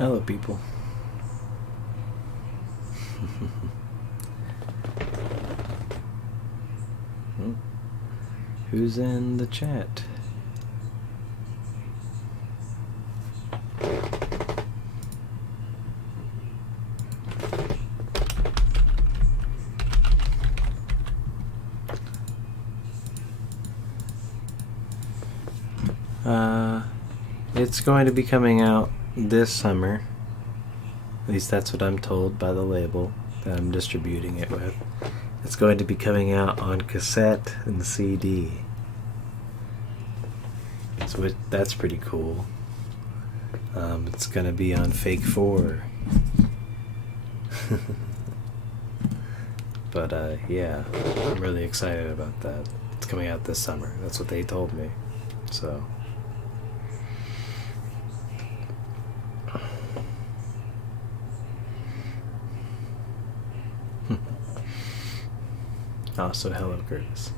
Hello, people. Who's in the chat? It's going to be coming out this summer. At least that's what I'm told by the label that I'm distributing it with. It's going to be coming out on cassette and CD. So that's pretty cool. It's going to be on Fake 4. But yeah, I'm really excited about that. It's coming out this summer. That's what they told me. So also, hello, Curtis.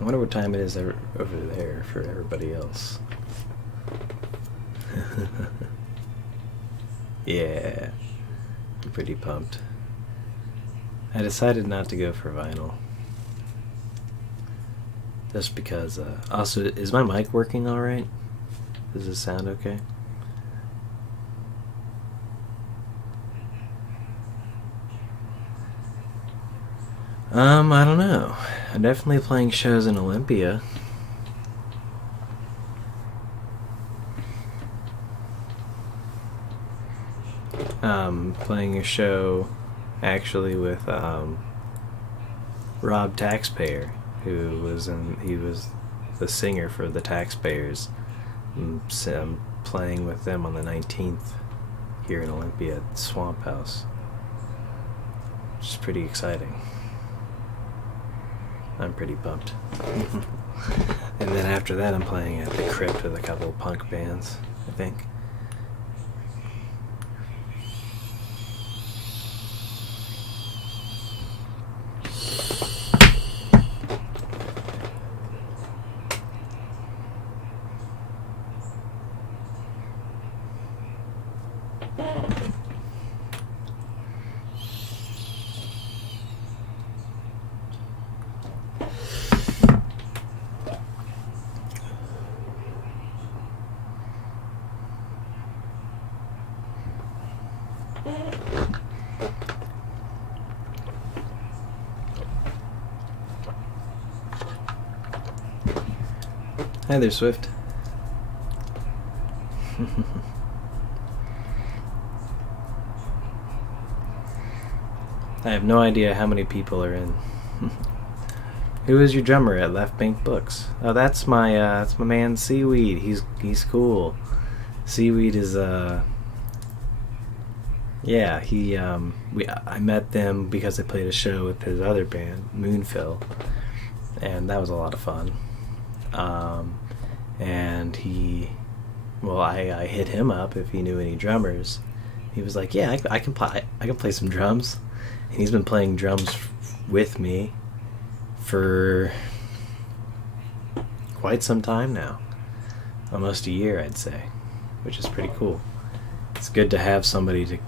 I wonder what time it is over there for everybody else. Yeah, I'm pretty pumped. I decided not to go for vinyl. Just because, also, is my mic working alright? Does this sound okay? I don't know. I'm definitely playing shows in Olympia. Playing a show actually with Rob Taxpayer, he was the singer for the Taxpayers. So I'm playing with them on the 19th here in Olympia at Swamp House, which is pretty exciting. I'm pretty pumped. And then after that I'm playing at the Crypt with a couple of punk bands, I think. Hi there, Swift. I have no idea how many people are in. Who is your drummer at Left Bank Books? Oh, that's my man Seaweed. He's cool. Seaweed is yeah, I met them because I played a show with his other band, Moonfill, and that was a lot of fun. And I hit him up if he knew any drummers. He was like, "Yeah, I can play some drums." And he's been playing drums with me for quite some time now, almost a year, I'd say, which is pretty cool. It's good to have somebody to,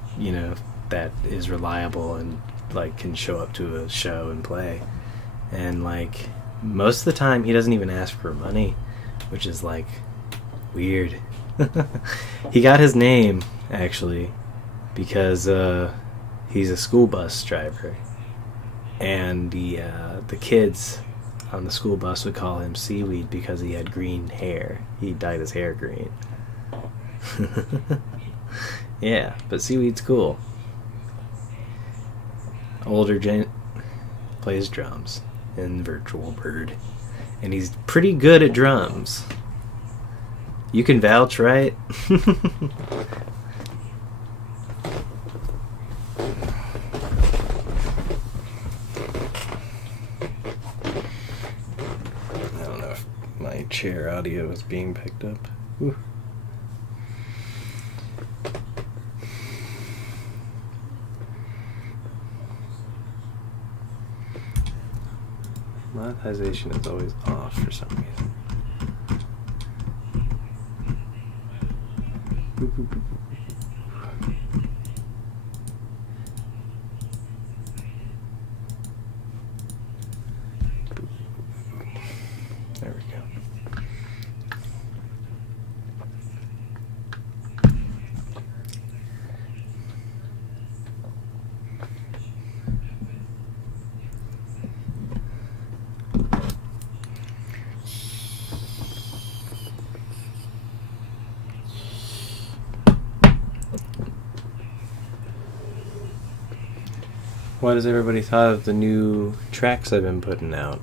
that is reliable and like can show up to a show and play. And like most of the time he doesn't even ask for money, which is like weird. He got his name actually because he's a school bus driver, and the kids on the school bus would call him Seaweed because he had green hair. He dyed his hair green. Yeah, but Seaweed's cool. Older gent, plays drums in Virtual Bird, and he's pretty good at drums. You can vouch, right? my chair audio is being picked up. Whew. Monetization is always off for some reason. Boop, boop, boop, boop. There we go. What has everybody thought of the new tracks I've been putting out?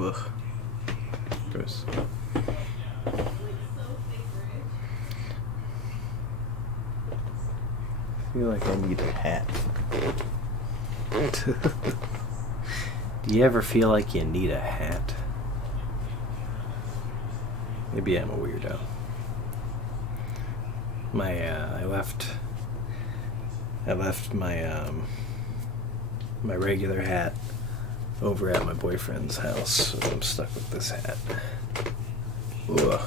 Ugh. Gross. I feel like I need a hat. Do you ever feel like you need a hat? Maybe I'm a weirdo. I left my my regular hat over at my boyfriend's house, so I'm stuck with this hat. Ugh.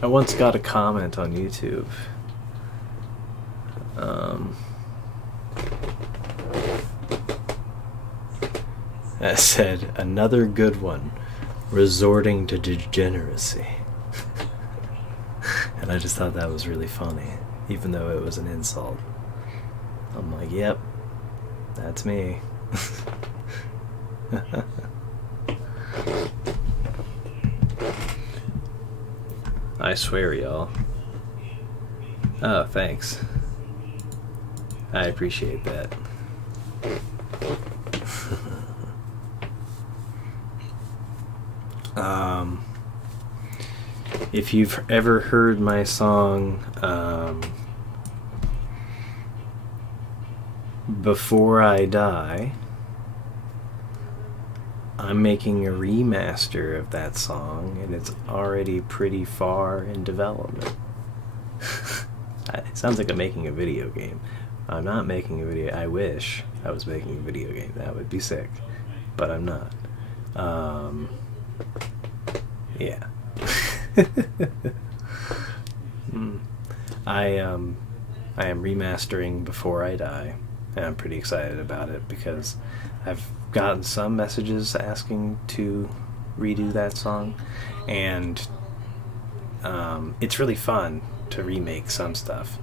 I once got a comment on YouTube. That said, another good one, resorting to degeneracy. And I just thought that was really funny, even though it was an insult. I'm like, yep, that's me. I swear, y'all. Oh, thanks. I appreciate that. If you've ever heard my song Before I Die, I'm making a remaster of that song, and it's already pretty far in development. It sounds like I'm making a video game. I'm not making a video. I wish I was making a video game. That would be sick. But I'm not. Yeah. I am remastering Before I Die, and I'm pretty excited about it because I've gotten some messages asking to redo that song, and it's really fun to remake some stuff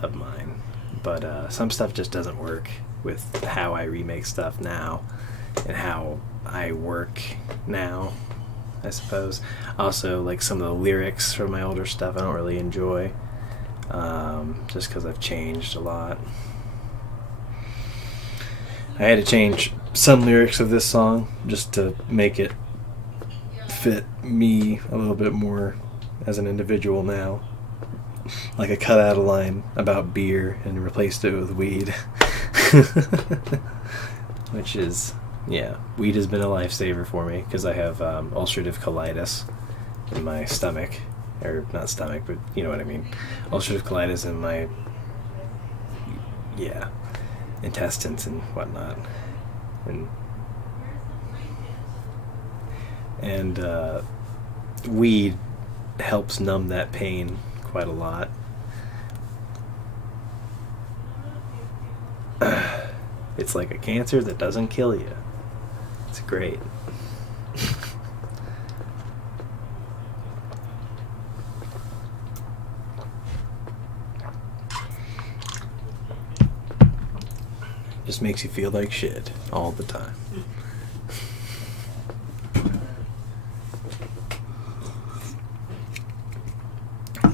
of mine, but some stuff just doesn't work with how I remake stuff now and how I work now, I suppose. Also, like, some of the lyrics from my older stuff I don't really enjoy, just because I've changed a lot. I had to change some lyrics of this song just to make it fit me a little bit more as an individual now. Like, I cut out a line about beer and replaced it with weed. Which is, yeah, weed has been a lifesaver for me because I have ulcerative colitis in my stomach. Or not stomach, but you know what I mean. Ulcerative colitis in my, yeah, intestines and whatnot. And weed helps numb that pain quite a lot. It's like a cancer that doesn't kill you. It's great. Just makes you feel like shit all the time.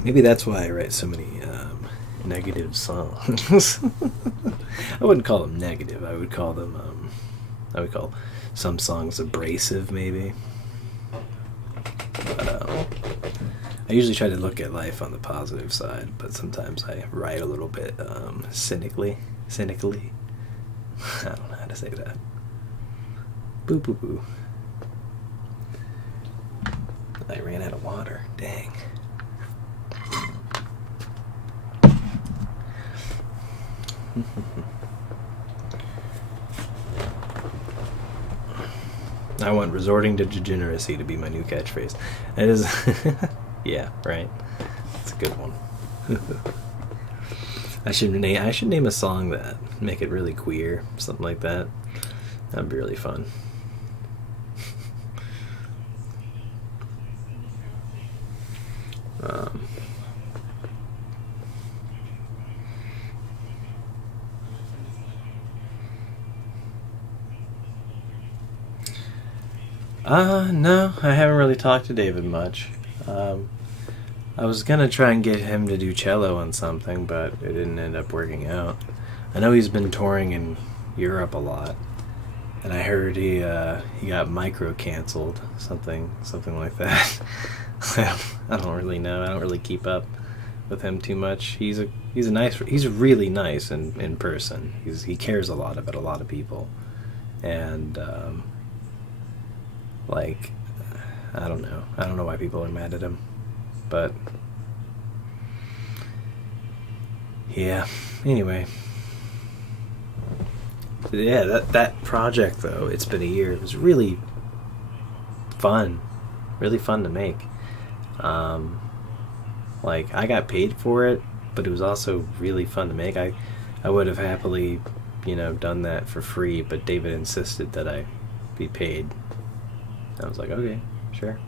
Maybe that's why I write so many negative songs. I wouldn't call them negative. I would call them, I would call some songs abrasive, maybe. But I usually try to look at life on the positive side, but sometimes I write a little bit cynically. I don't know how to say that. Boo boo boo. I ran out of water. Dang. I want resorting to degeneracy to be my new catchphrase. It is. Yeah, right. It's a good one. I should name a song that, make it really queer, something like that. That'd be really fun. No, I haven't really talked to David much. I was gonna try and get him to do cello on something, but it didn't end up working out. I know he's been touring in Europe a lot, and I heard he got micro canceled, something like that. I don't really know. I don't really keep up with him too much. He's really nice in person. He cares a lot about a lot of people, and like, I don't know why people are mad at him, but yeah. Anyway, yeah, that project though, it's been a year. It was really fun to make. Like, I got paid for it, but it was also really fun to make. I would have happily, done that for free, but David insisted that I be paid. I was like, okay, sure.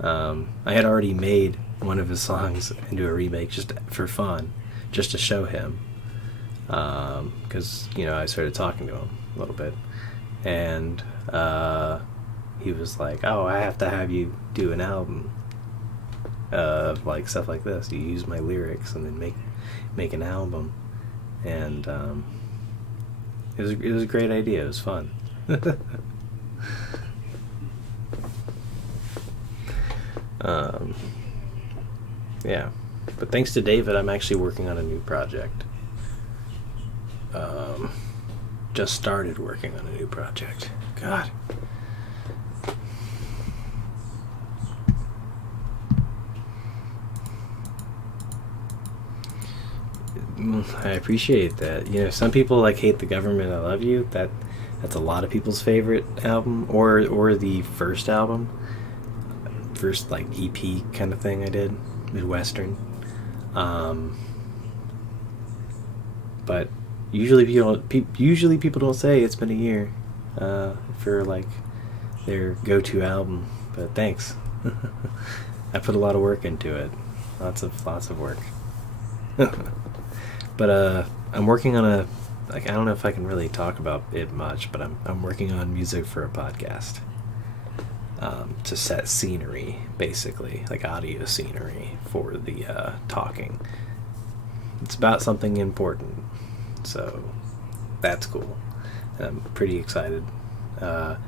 I had already made one of his songs into a remake just for fun, just to show him, because I started talking to him a little bit, and he was like, oh, I have to have you do an album of like stuff like this. You use my lyrics and then make an album, and it was a great idea. It was fun. Yeah, but thanks to David, I'm actually working on a new project. Just started working on a new project. God. I appreciate that. Some people like Hate the Government, I Love You. That's a lot of people's favorite album, or the first album. First like EP kind of thing I did, Midwestern. But usually people don't say it's been a year for like their go-to album. But thanks. I put a lot of work into it. Lots of work. But I'm working on I don't know if I can really talk about it much, but I'm working on music for a podcast. To set scenery, basically, like audio scenery for the talking. It's about something important, so that's cool. And I'm pretty excited. I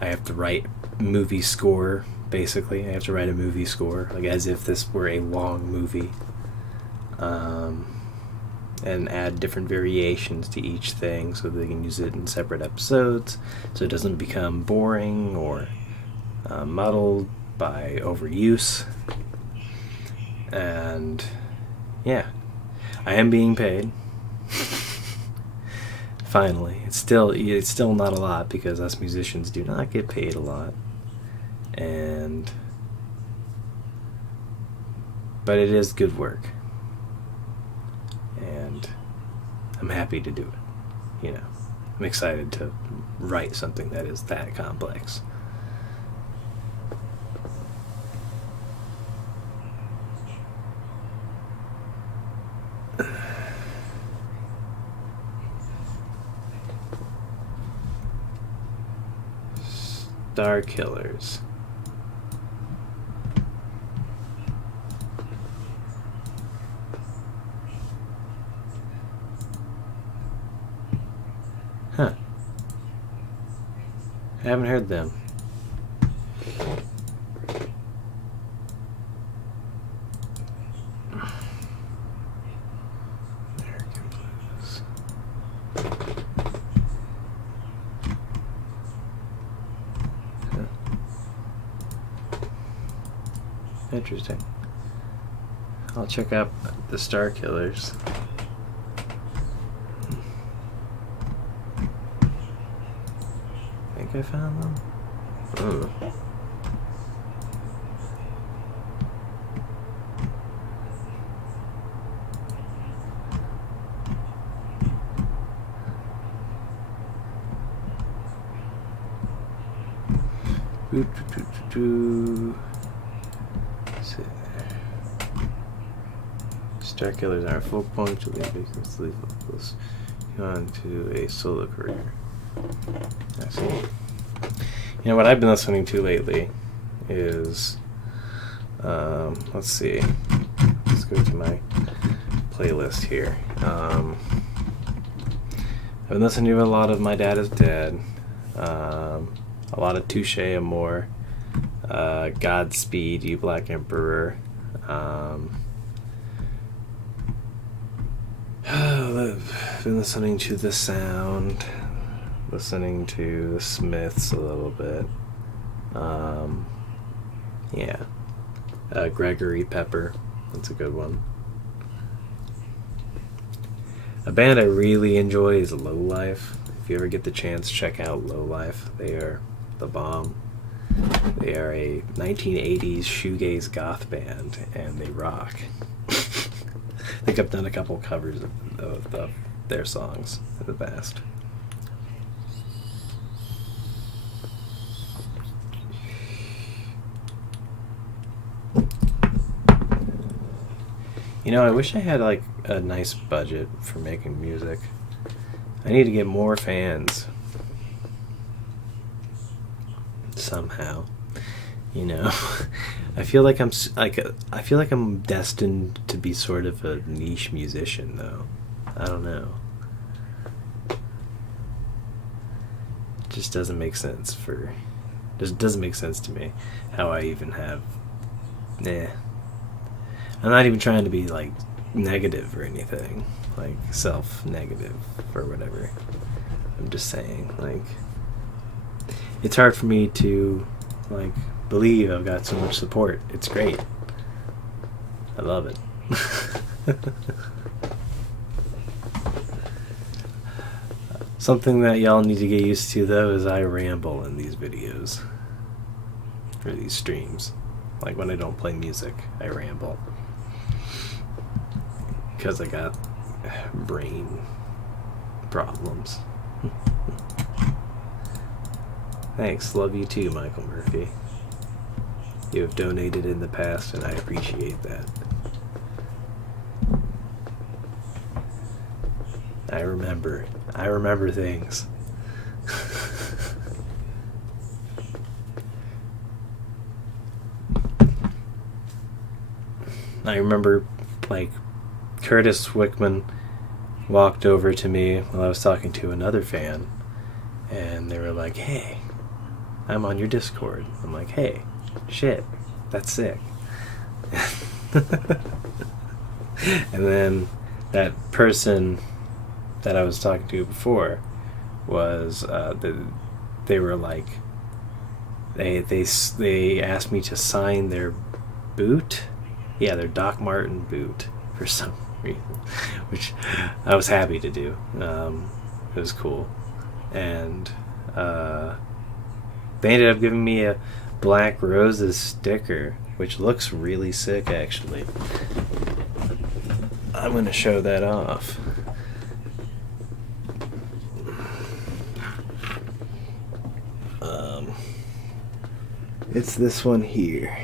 have to write movie score, basically. I have to write a movie score, like as if this were a long movie, and add different variations to each thing so they can use it in separate episodes, so it doesn't become boring or muddled by overuse. And yeah, I am being paid. Finally. It's still not a lot, because us musicians do not get paid a lot, but it is good work, and I'm happy to do it. I'm excited to write something that is that complex. Star Killers. I haven't heard them. American Blues. Huh. Interesting. I'll check out the Star Killers. I found them. Oh. Star Killers are full punctually because leave vocals on to a solo career. I see. You know what I've been listening to lately is, let's see, let's go to my playlist here. I've been listening to a lot of My Dad Is Dead, a lot of Touche Amore, Godspeed You Black Emperor, I've been listening to The Sound, listening to the Smiths a little bit. Yeah. Gregory Pepper. That's a good one. A band I really enjoy is Low Life. If you ever get the chance, check out Low Life. They are the bomb. They are a 1980s shoegaze goth band, and they rock. I think I've done a couple covers of their songs in the past. You know, I wish I had like a nice budget for making music. I need to get more fans. Somehow, you know, I feel like I'm destined to be sort of a niche musician, though. I don't know. It just doesn't make sense doesn't make sense to me how I even have. Nah. I'm not even trying to be like negative or anything, like self-negative or whatever. I'm just saying, like, it's hard for me to like believe I've got so much support. It's great. I love it. Something that y'all need to get used to, though, is I ramble in these videos or these streams. Like when I don't play music, I ramble. Because I got brain problems. Thanks. Love you too, Michael Murphy. You have donated in the past, and I appreciate that. I remember things. I remember, like, Curtis Wickman walked over to me while I was talking to another fan, and they were like, "Hey, I'm on your Discord." I'm like, "Hey, shit, that's sick." And then that person that I was talking to before was they were like, they asked me to sign their boot, yeah, their Doc Marten boot for some reason, which I was happy to do. It was cool, and they ended up giving me a Black Roses sticker, which looks really sick, actually. I'm going to show that off. It's this one here.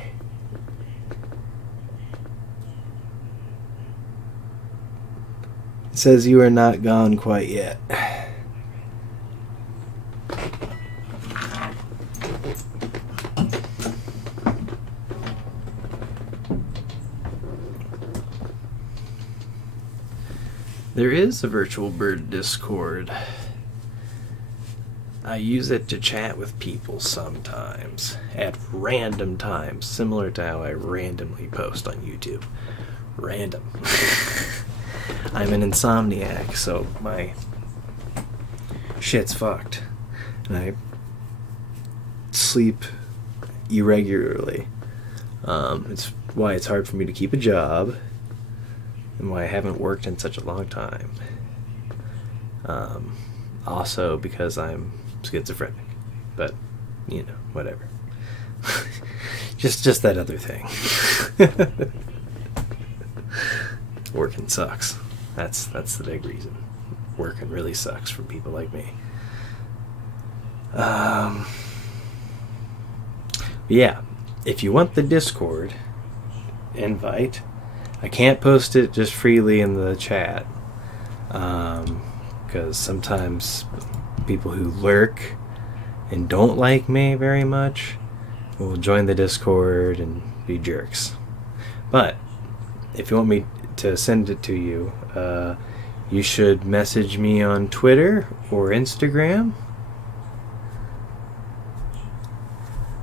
It says, "You are not gone quite yet." There is a Virtual Bird Discord. I use it to chat with people sometimes, at random times, similar to how I randomly post on YouTube. Random. I'm an insomniac, so my shit's fucked. And I sleep irregularly. It's why it's hard for me to keep a job, and why I haven't worked in such a long time. Also because I'm schizophrenic, but you know, whatever. just that other thing. Working sucks. That's the big reason. Working really sucks for people like me. Yeah, if you want the Discord invite, I can't post it just freely in the chat, because sometimes people who lurk and don't like me very much will join the Discord and be jerks. But if you want me to send it to you, you should message me on Twitter or Instagram.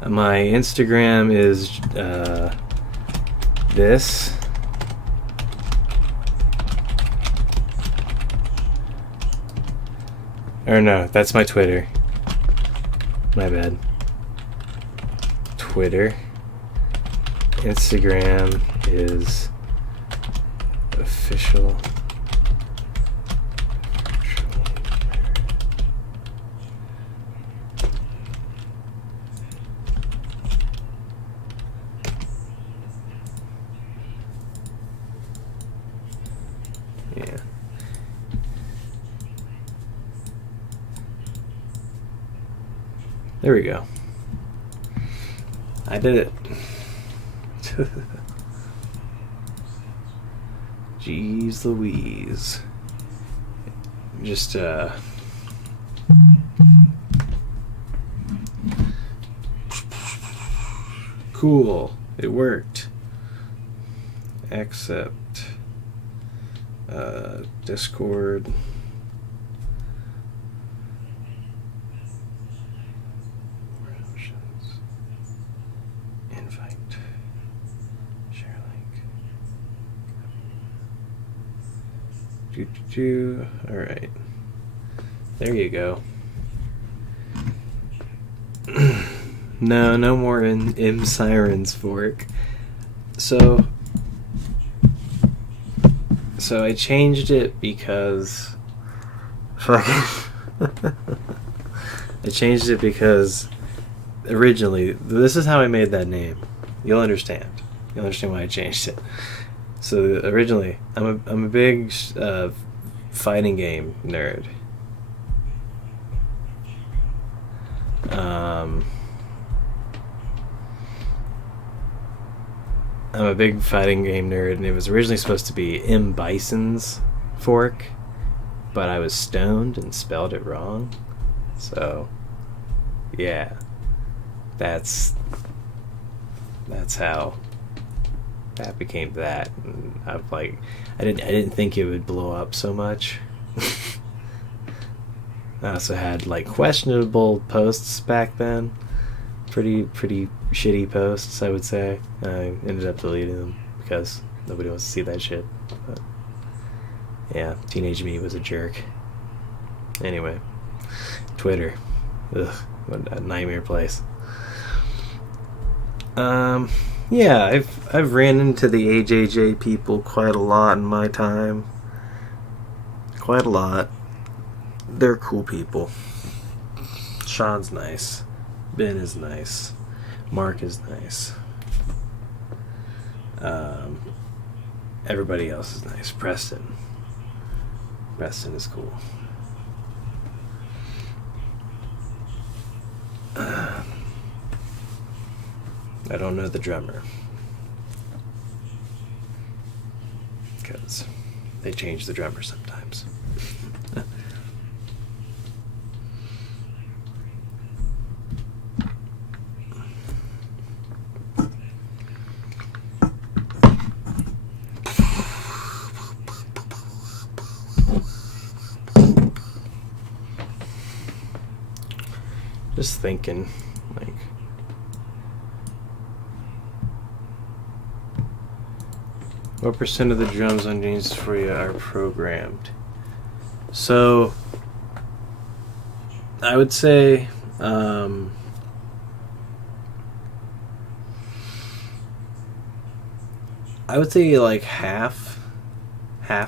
My Instagram is this. Or no, that's my Twitter. My bad. Twitter. Instagram is official. Yeah. There we go. I did it. Jeez Louise. Just, cool. It worked. Accept. Discord. Invite. Share link. Alright. There you go. No more M Sirens fork. So I changed it because I changed it because originally, this is how I made that name. You'll understand why I changed it. So originally, I'm a big fighting game nerd. I'm a big fighting game nerd, and it was originally supposed to be M. Bison's fork, but I was stoned and spelled it wrong. So, yeah, that's how that became that. And I didn't think it would blow up so much. I also had like questionable posts back then. Pretty shitty posts, I would say. I ended up deleting them because nobody wants to see that shit. But yeah, teenage me was a jerk. Anyway, Twitter, ugh, what a nightmare place. Yeah, I've ran into the AJJ people quite a lot in my time. Quite a lot. They're cool people. Sean's nice. Ben is nice. Mark is nice. Everybody else is nice. Preston is cool. I don't know the drummer because they change the drummer sometimes. Just thinking, like, what % of the drums on James for you are programmed? So, I would say, like half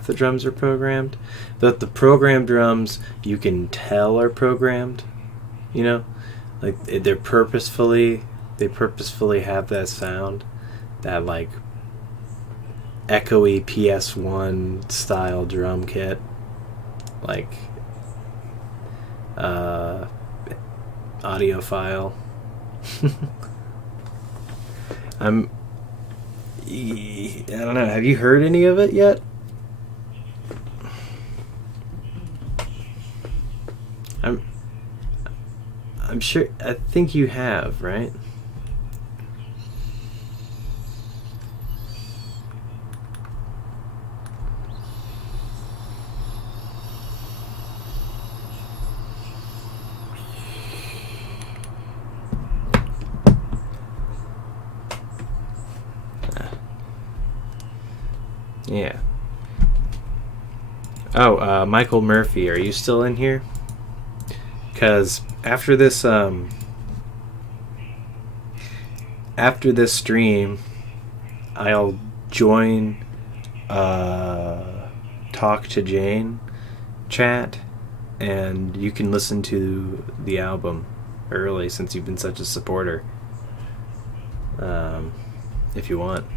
the drums are programmed. But the programmed drums you can tell are programmed. You know, like they purposefully have that sound, that like echoey PS1 style drum kit, like audiophile. I don't know. Have you heard any of it yet? I'm sure. I think you have, right? Yeah. Oh, Michael Murphy, are you still in here? Because after this stream, I'll join Talk to Jane chat, and you can listen to the album early since you've been such a supporter. If you want.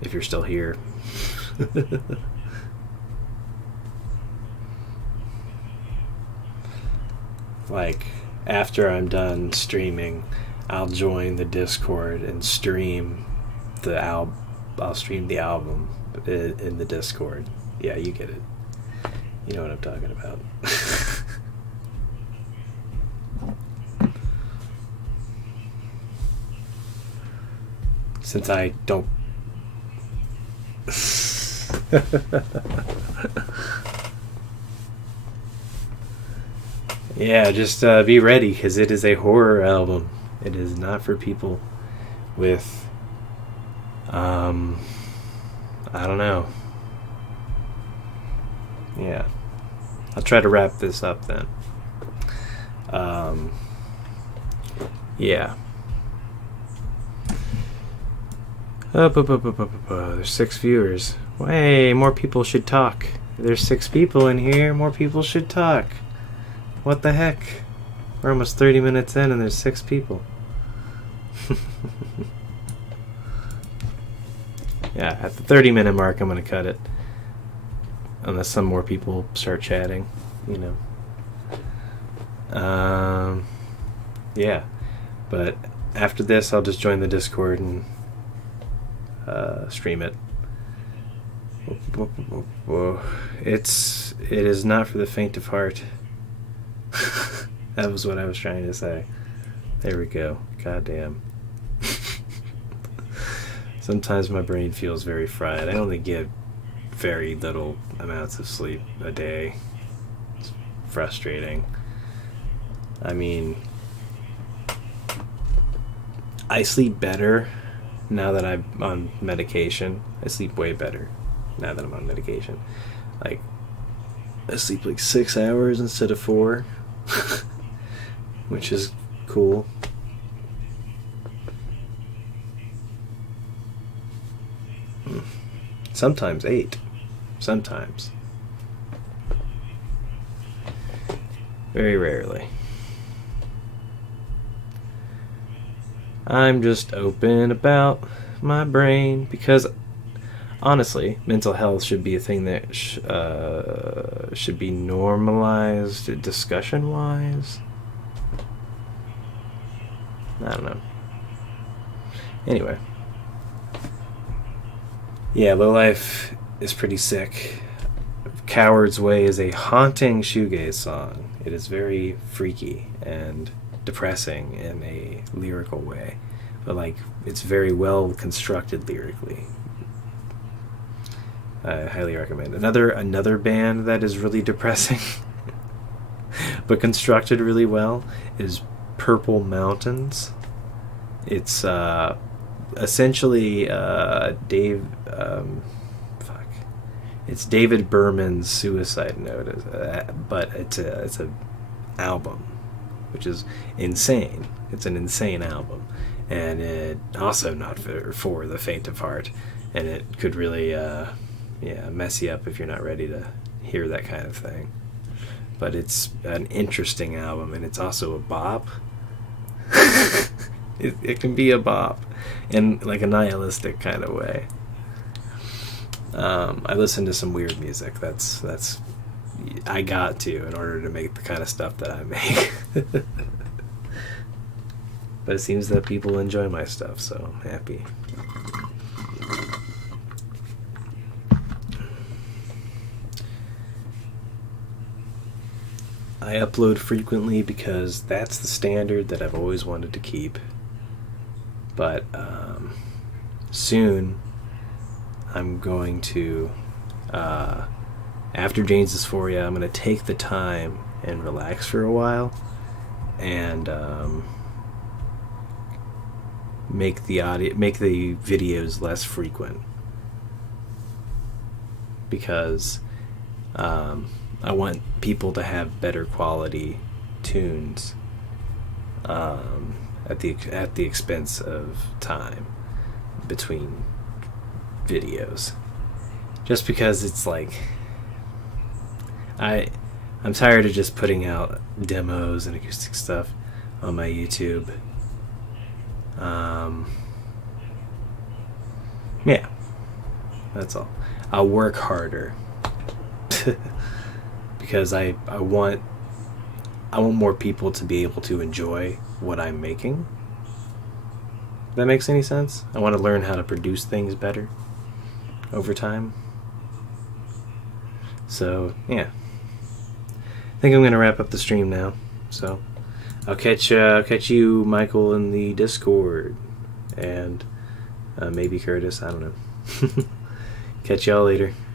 If you're still here. Like, after I'm done streaming, I'll join the Discord and stream the album. I'll stream the album in the Discord. Yeah, you get it. You know what I'm talking about. Since I don't... Yeah, just be ready, because it is a horror album. It is not for people with, I don't know. Yeah. I'll try to wrap this up then. Yeah. There's 6 viewers. Hey, more people should talk. There's 6 people in here. More people should talk. What the heck? We're almost 30 minutes in and there's 6 people. Yeah, at the 30-minute mark I'm going to cut it. Unless some more people start chatting, you know. Yeah. But after this I'll just join the Discord and stream it. It is not for the faint of heart. That was what I was trying to say. There we go. Goddamn. Sometimes my brain feels very fried. I only get very little amounts of sleep a day. It's frustrating. I mean, I sleep better now that I'm on medication. I sleep way better now that I'm on medication. Like, I sleep like 6 hours instead of 4. Which is cool. Sometimes 8. Sometimes. Very rarely. I'm just open about my brain because honestly, mental health should be a thing that should be normalized discussion-wise. I don't know. Anyway. Yeah, Lowlife is pretty sick. Coward's Way is a haunting shoegaze song. It is very freaky and depressing in a lyrical way. But, like, it's very well constructed lyrically. I highly recommend. Another band that is really depressing, but constructed really well, is Purple Mountains. It's essentially it's David Berman's Suicide Note, but it's a album, which is insane. It's an insane album, and it also not for the faint of heart, and it could really mess you up if you're not ready to hear that kind of thing. But it's an interesting album, and it's also a bop. It can be a bop in like a nihilistic kind of way. I listen to some weird music. That's I got to in order to make the kind of stuff that I make. But it seems that people enjoy my stuff, so I'm happy. I upload frequently because that's the standard that I've always wanted to keep. But soon I'm going to, after Jane's Dysphoria, I'm going to take the time and relax for a while and make the videos less frequent, because I want people to have better quality tunes at the expense of time between videos. Just because it's like I'm tired of just putting out demos and acoustic stuff on my YouTube. Yeah, that's all. I'll work harder because I want more people to be able to enjoy what I'm making. If that makes any sense? I want to learn how to produce things better over time. So yeah, I think I'm gonna wrap up the stream now. So I'll catch you, Michael, in the Discord, and maybe Curtis. I don't know. Catch y'all later.